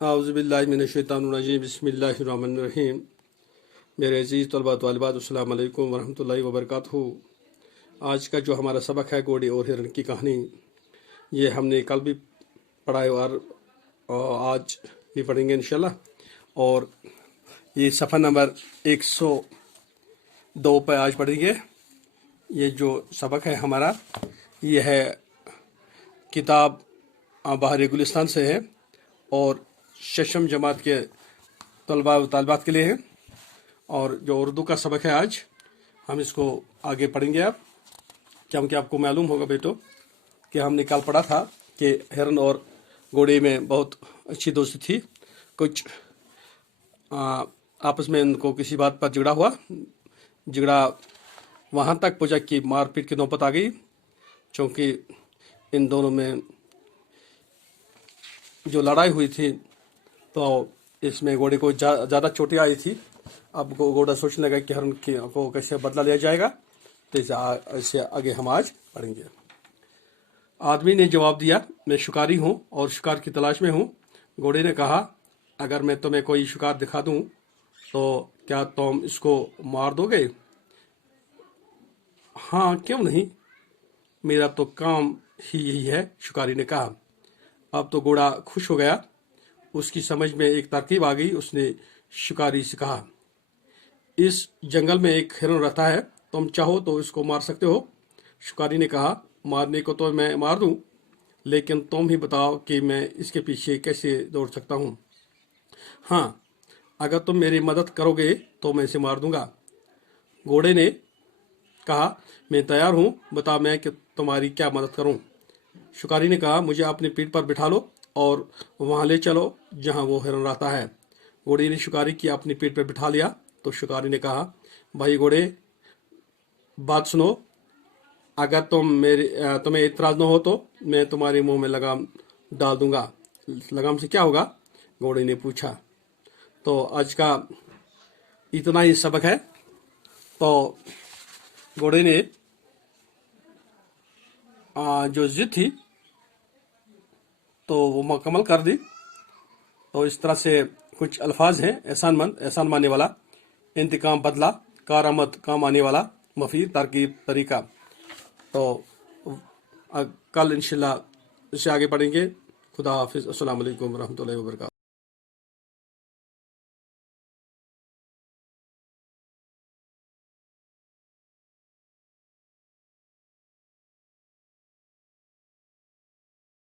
औज़ुबिल्लाहिमिनश्शैतानिर्रजीम बिस्मिल्लाहिर्रहमानिर्रहीम। मेरे अज़ीज़ तलबा तवालिबात अस्सलामु अलैकुम वरहमतुल्लाहि वबरकातुहू। आज का जो हमारा सबक है घोड़े और हिरन की कहानी, ये हमने कल भी पढ़ा है और आज भी पढ़ेंगे इंशाल्लाह। और ये सफ़ा नंबर 102 पर आज पढ़ेंगे। ये जो सबक है हमारा, ये है किताब बहार गुलिस्तान से है और शशम जमात के तलबा व तालिबात के लिए है। और जो उर्दू का सबक है आज हम इसको आगे पढ़ेंगे अब, क्योंकि आपको मालूम होगा बेटो कि हमने कल पढ़ा था कि हिरन और घोड़े में बहुत अच्छी दोस्ती थी। कुछ आपस में इनको किसी बात पर झगड़ा हुआ, झगड़ा वहाँ तक पहुँचा कि मारपीट की नौबत आ गई, क्योंकि इन दोनों में जो लड़ाई हुई थी तो इसमें घोड़े को ज़्यादा चोटें आई थी। अब घोड़ा सोचने लगा कि हिरन को कैसे बदला लिया जाएगा, तो इसे आगे हम आज पढ़ेंगे। आदमी ने जवाब दिया, मैं शिकारी हूँ और शिकार की तलाश में हूँ। घोड़े ने कहा, अगर मैं तुम्हें कोई शिकार दिखा दूँ तो क्या तुम इसको मार दोगे? हाँ, क्यों नहीं, मेरा तो काम ही यही है, शिकारी ने कहा। अब तो घोड़ा खुश हो गया, उसकी समझ में एक तरकीब आ गई। उसने शिकारी से कहा, इस जंगल में एक हिरन रहता है, तुम चाहो तो इसको मार सकते हो। शिकारी ने कहा, मारने को तो मैं मार दूं, लेकिन तुम ही बताओ कि मैं इसके पीछे कैसे दौड़ सकता हूँ। हाँ, अगर तुम मेरी मदद करोगे तो मैं इसे मार दूंगा। घोड़े ने कहा, मैं तैयार हूँ, बता मैं कि तुम्हारी क्या मदद करूँ। शिकारी ने कहा, मुझे अपनी पीठ पर बिठा लो और वहां ले चलो जहां वो हिरन रहता है। घोड़े ने शिकारी की अपनी पीठ पर बिठा लिया तो शिकारी ने कहा, भाई घोड़े, बात सुनो, अगर तुम्हें इतराज न हो तो मैं तुम्हारे मुंह में लगाम डाल दूंगा। लगाम से क्या होगा? घोड़े ने पूछा। तो आज का इतना ही सबक है। तो घोड़े ने जो जिद थी तो वो मुकम्मल कर दी। तो इस तरह से कुछ अल्फाज हैं, एहसानमंद, एहसान मानने वाला, इंतकाम, बदला, कारामद, काम आने वाला, मफीद, तरकीब, तरीका। तो कल इंशाल्लाह इससे आगे पढ़ेंगे। खुदा हाफिज़। अस्सलामु अलैकुम रहमतुल्लाहि व बरकातहू।